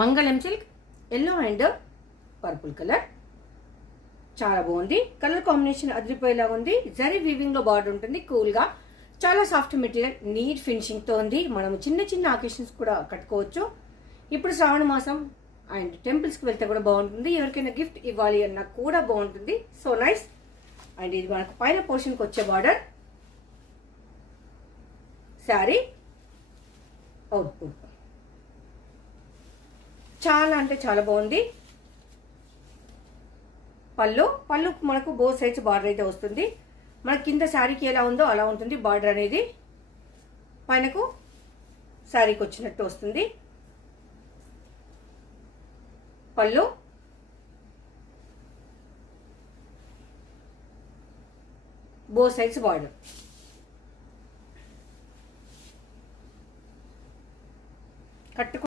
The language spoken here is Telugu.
మంగళం silk yellow and purple colour. చాలా బాగుంది. కలర్ కాంబినేషన్ అదిరిపోయేలాగా ఉంది. జరీ వీవింగ్ లో బార్డర్ ఉంటుంది. కూల్ గా చాలా సాఫ్ట్ మెటీరియల్, నీట్ ఫినిషింగ్ తో ఉంది. మనం చిన్న చిన్న అకేషన్స్ కూడా కట్టుకోవచ్చు. ఇప్పుడు శ్రావణ మాసం అండ్ టెంపుల్స్ కి వెళ్తే కూడా బాగుంటుంది. ఎవరికైనా గిఫ్ట్ ఇవ్వాలి అన్నా కూడా బాగుంటుంది. So nice. అండ్ ఇది మనకు పైన పోర్షన్ కి వచ్చే బార్డర్. శారీ అవుట్పుట్ చాలా అంటే చాలా బాగుంది. పళ్ళు మనకు బోత్ సైడ్స్ బార్డర్ అయితే వస్తుంది. మన కింద శారీకి ఎలా ఉందో అలా ఉంటుంది బార్డర్ అనేది. పైనకు శారీకి వచ్చినట్టు వస్తుంది. పళ్ళు బోత్ సైడ్స్ బార్డర్. కట్టుకు